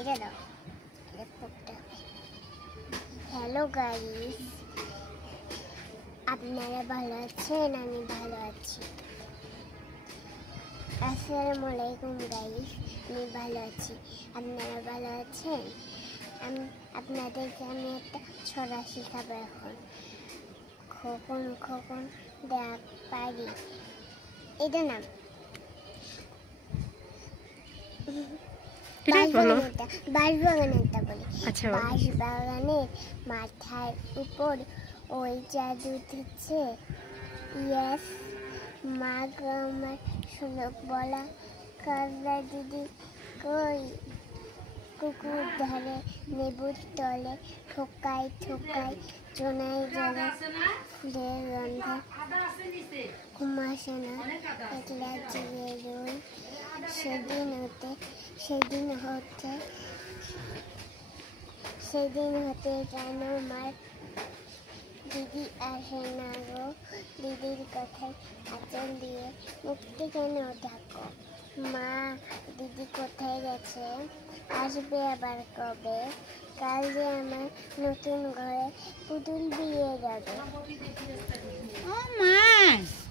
এটা দাও, এটা পড়তে হবে। হ্যালো গাইস, আপনারা ভালো আছেন? আমি ভালো আছি। আসসালামু আলাইকুম গাইস, আমি ভালো আছি। আপনারা ভালো আছেন? আপনাদেরকে আমি একটা ছড়া শেখাবো এখন। খোকন খোকন দেখ পারি, এটা না বাঁশবাগানেরটা বলি। বাঁশবাগানের মাথার উপর ওই জাদু দিচ্ছে। ইয়েস মা গো আমার শোনো বলা, কাজলা দিদি কই? কুকুর ধরে নেবুর তলে, ঠোকাই ঠোকাই জোনাই জলে, ফুলের গন্ধে ঘুমাসে না, একলা জিয়ে রই। সেদিন হতে কেন মার দিদি আসে না গো? দিদির কথায় আঁচল দিয়ে মুক্তি কেন থাকো? মা দিদি কোথায় গেছে? আসবে আবার কবে? কাল যে আমার নতুন ঘরে পুতুল বিয়ে যাবে।